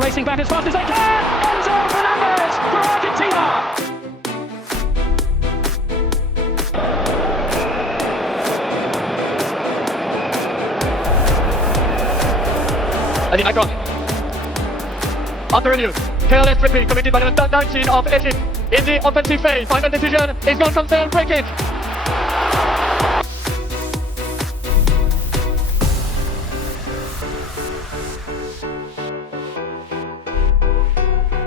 racing back as fast as they can. Enzo Fernandez for Argentina. And the icon. Under review. Careless tripping committed by the number 19 of Egypt in the offensive phase. Final decision is non-concerned free kick.